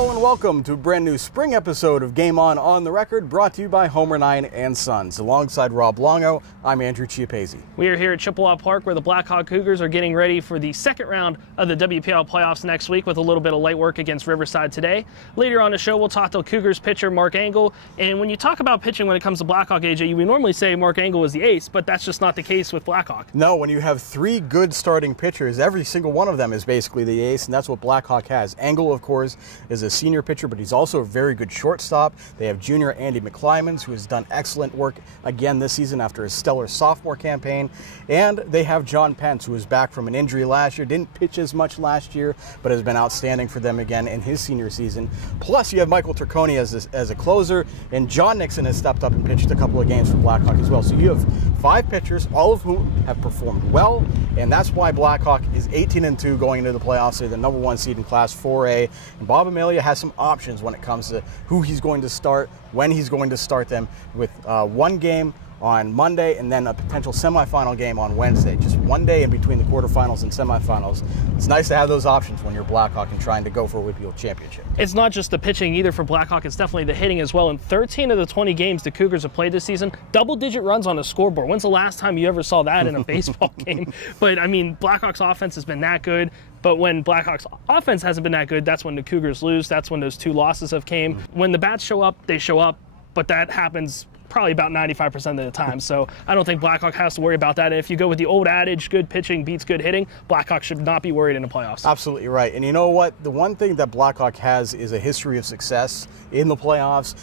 Hello and welcome to a brand new spring episode of Game On the Record, brought to you by Homer 9 and Sons. Alongside Rob Longo, I'm Andrew Chiappazzi. We are here at Chippewa Park where the Blackhawk Cougars are getting ready for the second round of the WPIAL playoffs next week with a little bit of light work against Riverside today. Later on the show, we'll talk to Cougars pitcher Mark Engel. And when you talk about pitching when it comes to Blackhawk, AJ, we normally say Mark Engel is the ace, but that's just not the case with Blackhawk. No, when you have three good starting pitchers, every single one of them is basically the ace, and that's what Blackhawk has. Engel, of course, is a senior pitcher, but he's also a very good shortstop. They have junior Andy McClymans, who has done excellent work again this season after his stellar sophomore campaign. And they have John Pence, who is back from an injury last year, didn't pitch as much last year, but has been outstanding for them again in his senior season. Plus, you have Michael Turconi as a closer, and John Nixon has stepped up and pitched a couple of games for Blackhawk as well. So you have five pitchers, all of whom have performed well, and that's why Blackhawk is 18-2 going into the playoffs. They're the #1 seed in Class 4A, and Bob Amelia has some options when it comes to who he's going to start, when he's going to start them, with one game on Monday and then a potential semifinal game on Wednesday. Just one day in between the quarterfinals and semifinals. It's nice to have those options when you're Blackhawk and trying to go for a WPIAL championship. It's not just the pitching either for Blackhawk, it's definitely the hitting as well. In 13 of the 20 games the Cougars have played this season, double-digit runs on a scoreboard. When's the last time you ever saw that in a baseball game? But, I mean, Blackhawk's offense has been that good. But when Blackhawk's offense hasn't been that good, that's when the Cougars lose. That's when those two losses have came. When the bats show up, they show up. But that happens probably about 95% of the time. So I don't think Blackhawk has to worry about that. And if you go with the old adage, good pitching beats good hitting, Blackhawk should not be worried in the playoffs. Absolutely right. And you know what? The one thing that Blackhawk has is a history of success in the playoffs.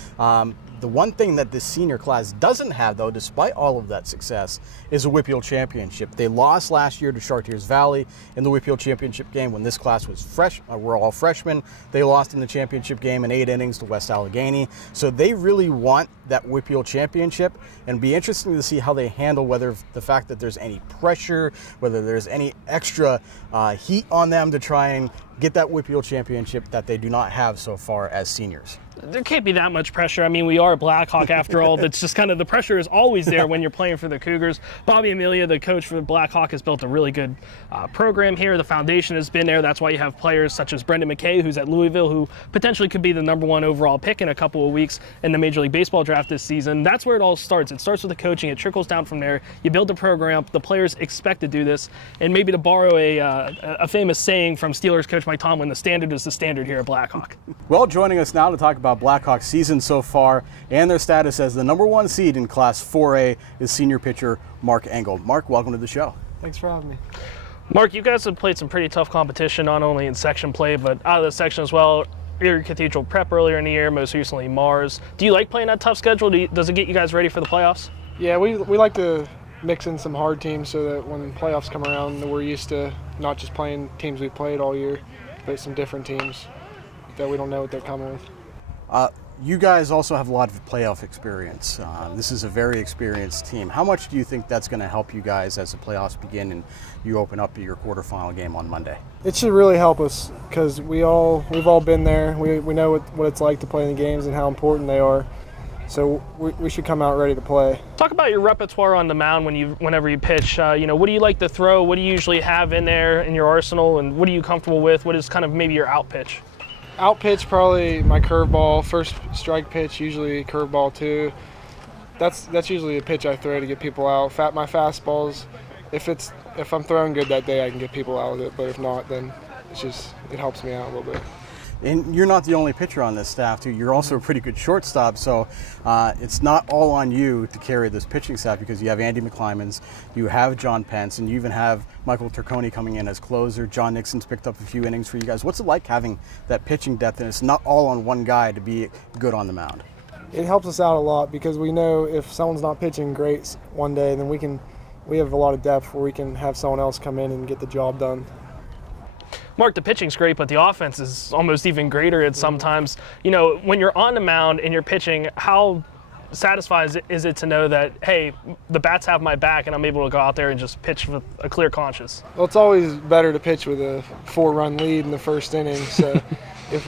The one thing that this senior class doesn't have, though, despite all of that success, is a WPIAL championship. They lost last year to Chartiers Valley in the WPIAL championship game when this class was fresh. We're all freshmen. They lost in the championship game in 8 innings to West Allegheny. So they really want that WPIAL championship, and it'd be interesting to see how they handle whether the fact that there's any pressure, whether there's any extra heat on them to try and get that WPIAL championship that they do not have so far as seniors. There can't be that much pressure. I mean, we are Blackhawk after all. It's just kind of the pressure is always there when you're playing for the Cougars. Bobby Amelia, the coach for Blackhawk, has built a really good program here. The foundation has been there. That's why you have players such as Brendan McKay, who's at Louisville, who potentially could be the #1 overall pick in a couple of weeks in the Major League Baseball draft this season. That's where it all starts. It starts with the coaching. It trickles down from there. You build the program. The players expect to do this. And maybe to borrow a famous saying from Steelers coach Mike Tomlin, the standard is the standard here at Blackhawk. Well, joining us now to talk about Blackhawk's season so far and their status as the #1 seed in Class 4A is senior pitcher Mark Engel. Mark, welcome to the show. Thanks for having me. Mark, you guys have played some pretty tough competition, not only in section play, but out of the section as well. Erie Cathedral Prep earlier in the year, most recently Mars. Do you like playing that tough schedule? Does it get you guys ready for the playoffs? Yeah, we like to mix in some hard teams so that when playoffs come around, we're used to not just playing teams we played all year, but some different teams that we don't know what they're coming with. You guys also have a lot of playoff experience. This is a very experienced team. How much do you think that's going to help you guys as the playoffs begin and you open up your quarterfinal game on Monday? It should really help us because we've all been there. We know what it's like to play in the games and how important they are. So we should come out ready to play. Talk about your repertoire on the mound whenever you pitch. What do you like to throw? What do you usually have in there in your arsenal? And what are you comfortable with? What is kind of maybe your out pitch? Out pitch, probably my curveball. First strike pitch, usually curveball too. That's usually a pitch I throw to get people out. My fastballs, if I'm throwing good that day, I can get people out of it. But if not, then it helps me out a little bit. And you're not the only pitcher on this staff, too. You're also a pretty good shortstop, so it's not all on you to carry this pitching staff because you have Andy McClymans, you have John Pence, and you even have Michael Turconi coming in as closer. John Nixon's picked up a few innings for you guys. What's it like having that pitching depth, and it's not all on one guy to be good on the mound? It helps us out a lot because we know if someone's not pitching great one day, then we have a lot of depth where we can have someone else come in and get the job done. Mark, the pitching's great, but the offense is almost even greater at sometimes. When you're on the mound and you're pitching, how satisfying is it to know that, hey, the bats have my back and I'm able to go out there and just pitch with a clear conscience? Well, it's always better to pitch with a 4-run lead in the first inning. So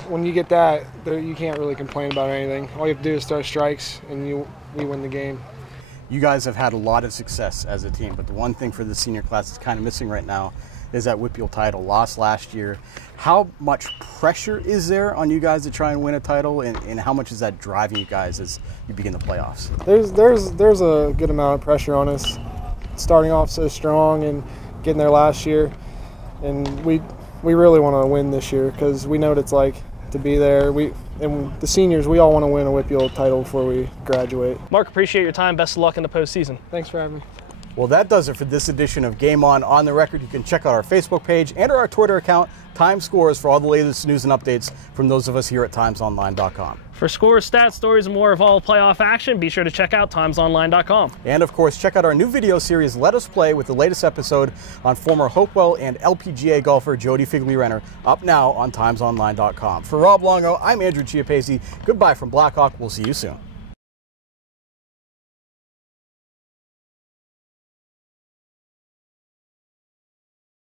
when you get that, you can't really complain about anything. All you have to do is throw strikes and we win the game. You guys have had a lot of success as a team, but the one thing for the senior class that's kind of missing right now is that WPIAL title. Lost last year. How much pressure is there on you guys to try and win a title, and how much is that driving you guys as you begin the playoffs? There's a good amount of pressure on us, starting off so strong and getting there last year, and we really want to win this year because we know what it's like to be there. And the seniors, we all want to win a WPIAL title before we graduate. Mark, appreciate your time. Best of luck in the postseason. Thanks for having me. Well, that does it for this edition of Game On the Record. You can check out our Facebook page and our Twitter account, Time Scores, for all the latest news and updates from those of us here at timesonline.com. For scores, stats, stories, and more of all playoff action, be sure to check out timesonline.com. And of course, check out our new video series, Let Us Play, with the latest episode on former Hopewell and LPGA golfer Jody Figley-Renner, up now on timesonline.com. For Rob Longo, I'm Andrew Chiappazzi. Goodbye from Blackhawk. We'll see you soon.